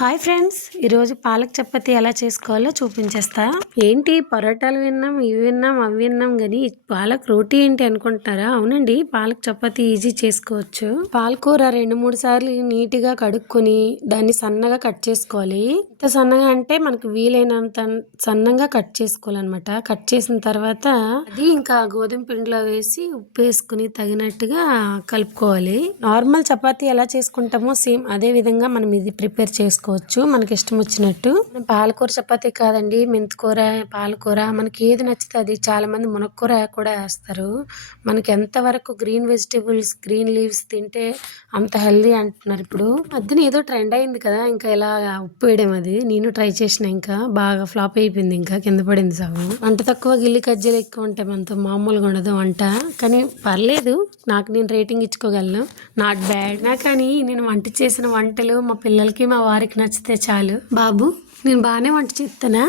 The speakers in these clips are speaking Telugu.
హాయ్ ఫ్రెండ్స్, ఈరోజు పాలక్ చపాతీ ఎలా చేసుకోవాలో చూపించేస్తా. ఏంటి పరోటాలు విన్నాం, ఇవి విన్నాం, అవి విన్నాం, కానీ పాలక్ రోటీ ఏంటి అనుకుంటున్నారా? అవునండి, పాలక్ చపాతీ ఈజీ చేసుకోవచ్చు. పాలకూర 2-3 సార్లు నీట్గా కడుక్కొని దాన్ని సన్నగా కట్ చేసుకోవాలి. ఎంత సన్నగా అంటే మనకు వీలైనంత సన్నగా కట్ చేసుకోవాలన్నమాట. కట్ చేసిన తర్వాత అది ఇంకా గోధుమ పిండిలో వేసి ఉప్పు వేసుకుని తగినట్టుగా కలుపుకోవాలి. నార్మల్ చపాతీ ఎలా చేసుకుంటామో సేమ్ అదే విధంగా మనం ఇది ప్రిపేర్ చేసుకోవాలి. మనకి ఇష్టం వచ్చినట్టు. పాలకూర చపాతీ కాదండి, మెంతికూర, పాలకూర, మనకి ఏది నచ్చితే అది. చాలా మంది మునక్కూర కూడా వేస్తారు. మనకి ఎంత వరకు గ్రీన్ వెజిటేబుల్స్, గ్రీన్ లీవ్స్ తింటే అంత హెల్దీ అంటున్నారు. ఇప్పుడు మధ్యన ఏదో ట్రెండ్ అయింది కదా, ఇంకా ఇలా ఉప్పు వేయడం, అది నేను ట్రై చేసిన, ఇంకా బాగా ఫ్లాప్ అయిపోయింది, ఇంకా కింద పడింది సగం. వంట తక్కువ గిల్లి కజ్జలు ఎక్కువ ఉంటాయి, మనతో మామూలుగా ఉండదు వంట. కానీ పర్లేదు, నాకు నేను రేటింగ్ ఇచ్చుకోగలను, నాట్ బ్యాడ్. కానీ నేను వంట చేసిన వంటలు మా పిల్లలకి మా వారికి నచ్చితే చాలు. బాబు, నేను బాగానే వంట చేస్తానా?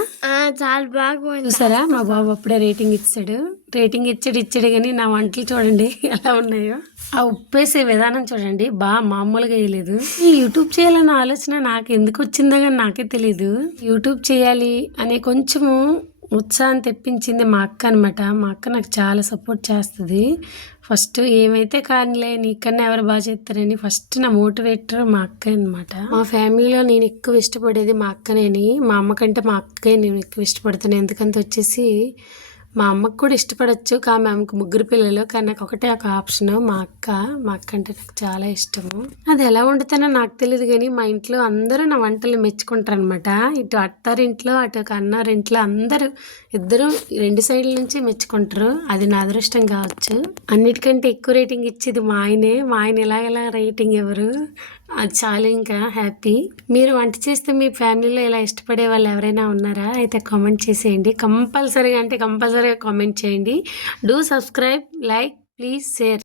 చాలా బాగా చూసారా, మా బాబు అప్పుడే రేటింగ్ ఇచ్చాడు కానీ నా వంటలు చూడండి ఎలా ఉన్నాయో. ఆ ఉప్పేసే విధానం చూడండి, మామూలుగా వేయలేదు. ఈ యూట్యూబ్ చేయాలన్న ఆలోచన నాకు ఎందుకు వచ్చిందో కానీ నాకే తెలీదు. యూట్యూబ్ చేయాలి అనే కొంచెము ఉత్సాహం తెప్పించింది మా అక్క అనమాట. మా అక్క నాకు చాలా సపోర్ట్ చేస్తుంది. ఫస్ట్ ఏమైతే కానిలే, నీకన్నా ఎవరు బాగా చేస్తారని ఫస్ట్ నా మోటివేటర్ మా అక్క అనమాట. మా ఫ్యామిలీలో నేను ఎక్కువ ఇష్టపడేది మా అక్కనేని. మా అమ్మ కంటే మా అక్కకే నేను ఎక్కువ ఇష్టపడుతాను. ఎందుకంటే వచ్చేసి మా అమ్మకు కూడా ఇష్టపడచ్చు, కానీ ఆమెకు 3 పిల్లలు, కానీ నాకు ఒకటే ఒక ఆప్షన్ మా అక్క అంటే నాకు చాలా ఇష్టము. అది ఎలా వండుతానో నాకు తెలియదు, కానీ మా ఇంట్లో అందరూ నా వంటలు మెచ్చుకుంటారు అనమాట. ఇటు అత్తారింట్లో అటు ఒక అన్నారింట్లో అందరూ, ఇద్దరు 2 సైడ్ల నుంచి మెచ్చుకుంటారు. అది నా అదృష్టం కావచ్చు. అన్నిటికంటే ఎక్కువ రేటింగ్ ఇచ్చేది మా ఆయన ఎలా రేటింగ్ ఎవరు, అది చాలా ఇంకా హ్యాపీ. మీరు వంట చేస్తే మీ ఫ్యామిలీలో ఇలా ఇష్టపడే వాళ్ళు ఎవరైనా ఉన్నారా? అయితే కామెంట్ చేసేయండి కంపల్సరీగా కామెంట్ చేయండి. Do subscribe, like, please share.